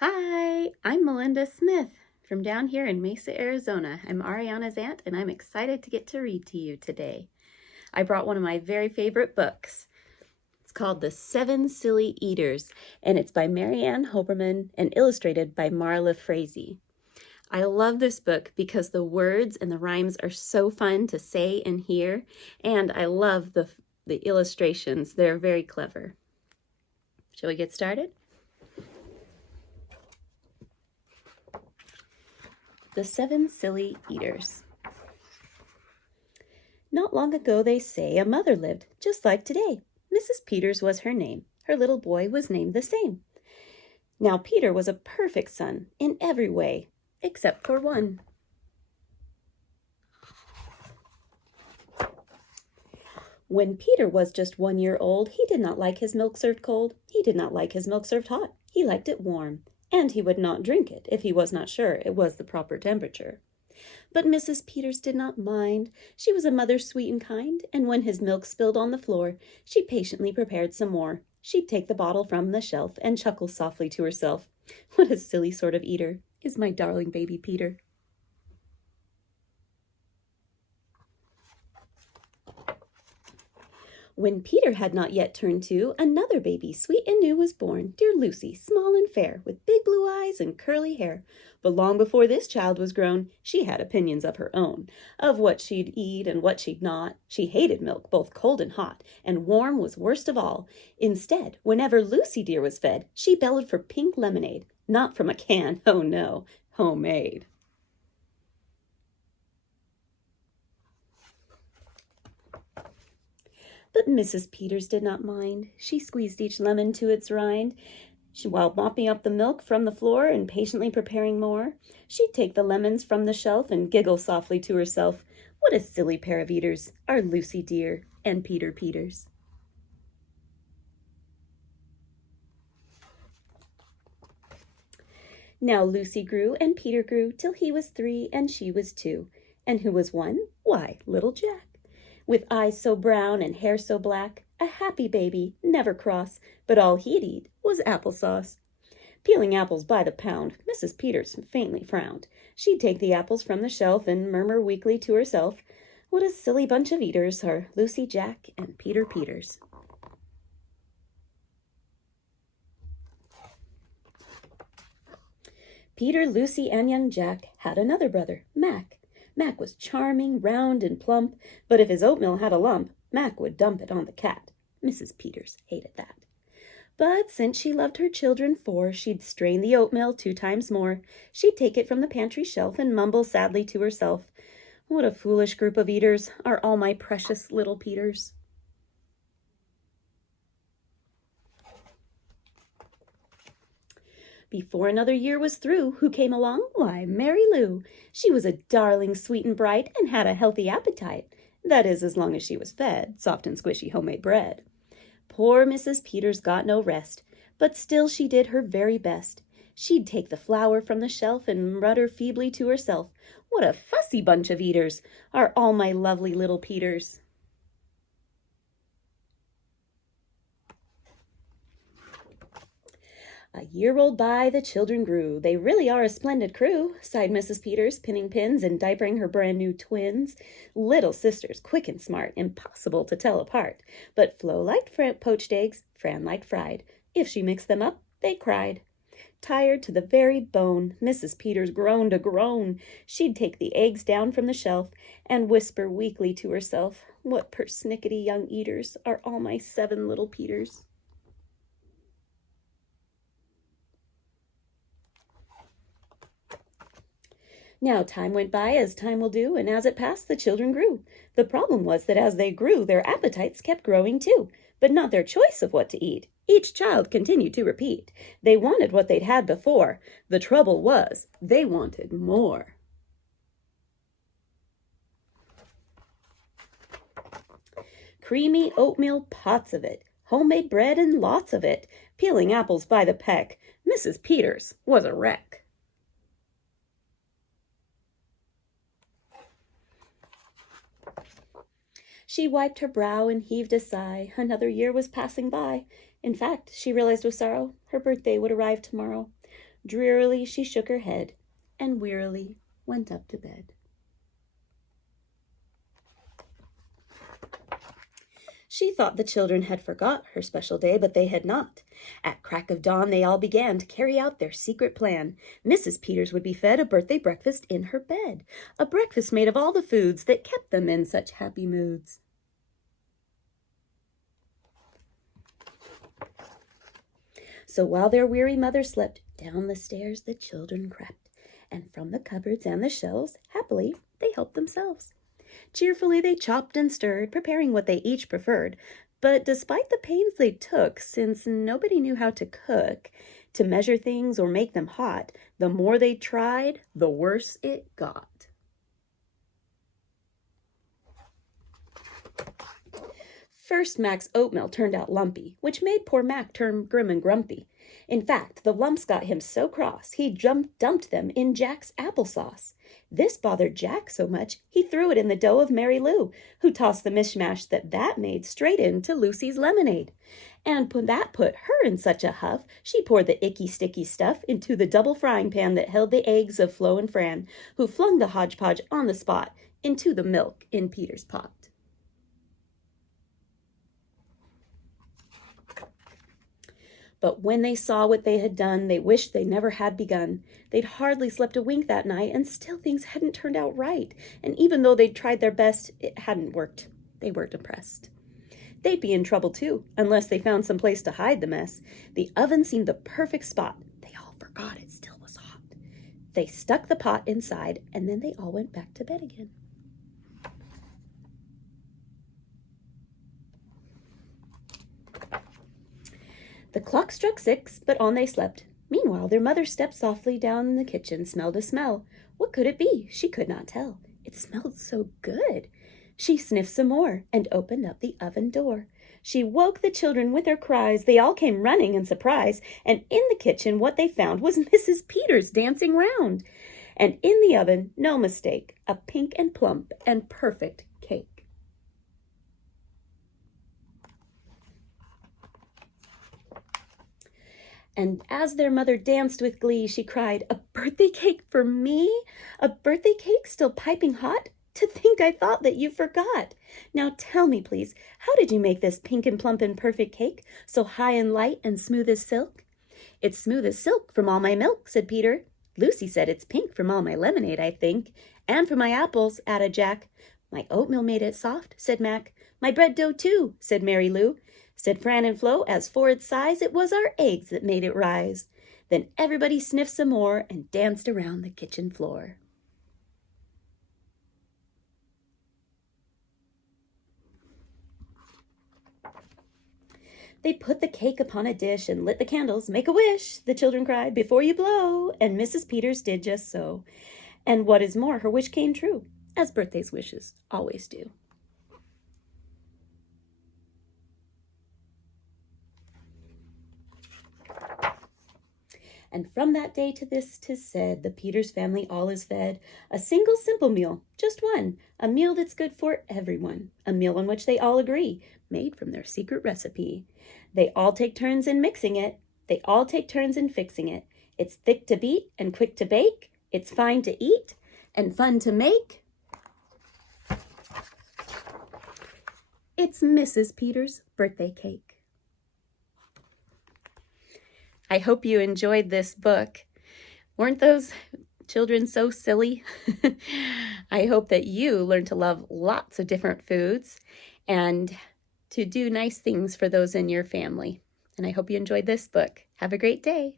Hi, I'm Melinda Smith from down here in Mesa, Arizona. I'm Ariana's aunt, and I'm excited to get to read to you today. I brought one of my very favorite books. It's called The Seven Silly Eaters, and it's by Marianne Hoberman and illustrated by Marla Frazee. I love this book because the words and the rhymes are so fun to say and hear, and I love the illustrations. They're very clever. Shall we get started? The Seven Silly Eaters. Not long ago, they say, a mother lived, just like today. Mrs. Peters was her name. Her little boy was named the same. Now Peter was a perfect son in every way, except for one. When Peter was just 1 year old, he did not like his milk served cold. He did not like his milk served hot. He liked it warm, and he would not drink it if he was not sure it was the proper temperature. But Mrs. Peters did not mind. She was a mother sweet and kind, and when his milk spilled on the floor, she patiently prepared some more. She'd take the bottle from the shelf and chuckle softly to herself. What a silly sort of eater is my darling baby Peter. When Peter had not yet turned 2, another baby, sweet and new, was born, dear Lucy, small and fair, with big blue eyes and curly hair. But long before this child was grown, she had opinions of her own, of what she'd eat and what she'd not. She hated milk, both cold and hot, and warm was worst of all. Instead, whenever Lucy dear was fed, she bellowed for pink lemonade, not from a can, oh no, homemade. But Mrs. Peters did not mind. She squeezed each lemon to its rind. While mopping up the milk from the floor and patiently preparing more, she'd take the lemons from the shelf and giggle softly to herself. What a silly pair of eaters are Lucy dear and Peter Peters. Now Lucy grew and Peter grew till he was 3 and she was 2. And who was one? Why, little Jack. With eyes so brown and hair so black, a happy baby, never cross, but all he'd eat was applesauce. Peeling apples by the pound, Mrs. Peters faintly frowned. She'd take the apples from the shelf and murmur weakly to herself, what a silly bunch of eaters are Lucy, Jack, and Peter Peters. Peter, Lucy, and young Jack had another brother, Mac. Mac was charming, round, and plump, but if his oatmeal had a lump, Mac would dump it on the cat. Mrs. Peters hated that. But since she loved her children 4, she'd strain the oatmeal 2 times more. She'd take it from the pantry shelf and mumble sadly to herself, what a foolish group of eaters are all my precious little Peters. Before another year was through, who came along? Why, Mary Lou. She was a darling, sweet and bright, and had a healthy appetite. That is, as long as she was fed soft and squishy homemade bread. Poor Mrs. Peters got no rest, but still she did her very best. She'd take the flour from the shelf and mutter feebly to herself, what a fussy bunch of eaters are all my lovely little Peters. A year rolled by, the children grew. They really are a splendid crew, sighed Mrs. Peters, pinning pins and diapering her brand new twins. Little sisters, quick and smart, impossible to tell apart. But Flo liked poached eggs, Fran liked fried. If she mixed them up, they cried. Tired to the very bone, Mrs. Peters groaned a groan. She'd take the eggs down from the shelf and whisper weakly to herself, what persnickety young eaters are all my 7 little Peters. Now time went by as time will do, and as it passed the children grew. The problem was that as they grew, their appetites kept growing too, but not their choice of what to eat. Each child continued to repeat. They wanted what they'd had before. The trouble was, they wanted more. Creamy oatmeal, pots of it, homemade bread and lots of it, peeling apples by the peck. Mrs. Peters was a wreck. She wiped her brow and heaved a sigh. Another year was passing by. In fact, she realized with sorrow, her birthday would arrive tomorrow. Drearily she shook her head, and wearily went up to bed. She thought the children had forgot her special day, but they had not. At crack of dawn they all began to carry out their secret plan. Mrs. Peters would be fed a birthday breakfast in her bed, a breakfast made of all the foods that kept them in such happy moods. So while their weary mother slept, down the stairs the children crept, and from the cupboards and the shelves, happily they helped themselves. Cheerfully they chopped and stirred, preparing what they each preferred. But despite the pains they took, since nobody knew how to cook, to measure things or make them hot, the more they tried, the worse it got. First, Mac's oatmeal turned out lumpy, which made poor Mac turn grim and grumpy. In fact, the lumps got him so cross, he dumped them in Jack's applesauce. This bothered Jack so much, he threw it in the dough of Mary Lou, who tossed the mishmash that made straight into Lucy's lemonade. And that put her in such a huff, she poured the icky, sticky stuff into the double frying pan that held the eggs of Flo and Fran, who flung the hodgepodge on the spot into the milk in Peter's pot. But when they saw what they had done, they wished they never had begun. They'd hardly slept a wink that night, and still things hadn't turned out right. And even though they'd tried their best, it hadn't worked. They were depressed. They'd be in trouble too, unless they found some place to hide the mess. The oven seemed the perfect spot. They all forgot it still was hot. They stuck the pot inside, and then they all went back to bed again. The clock struck 6, but on they slept. Meanwhile, their mother stepped softly down in the kitchen, smelled a smell. What could it be? She could not tell. It smelled so good. She sniffed some more and opened up the oven door. She woke the children with her cries. They all came running in surprise, and in the kitchen what they found was Mrs. Peters dancing round. And in the oven, no mistake, a pink and plump and perfect cake. And as their mother danced with glee, she cried, "A birthday cake for me? A birthday cake still piping hot? To think I thought that you forgot. Now tell me, please, how did you make this pink and plump and perfect cake, so high and light and smooth as silk?" "It's smooth as silk from all my milk," said Peter. "Lucy said it's pink from all my lemonade, I think. And from my apples," added Jack. "My oatmeal made it soft," said Mac. "My bread dough, too," said Mary Lou. Said Fran and Flo, as for its size, it was our eggs that made it rise. Then everybody sniffed some more and danced around the kitchen floor. They put the cake upon a dish and lit the candles. "Make a wish," the children cried, "before you blow." And Mrs. Peters did just so. And what is more, her wish came true, as birthdays wishes always do. And from that day to this 'tis said, the Peters family all is fed a single simple meal, just one, a meal that's good for everyone, a meal on which they all agree, made from their secret recipe. They all take turns in mixing it, they all take turns in fixing it. It's thick to beat and quick to bake, it's fine to eat and fun to make. It's Mrs. Peters' birthday cake. I hope you enjoyed this book. Weren't those children so silly? I hope that you learn to love lots of different foods and to do nice things for those in your family. And I hope you enjoyed this book. Have a great day.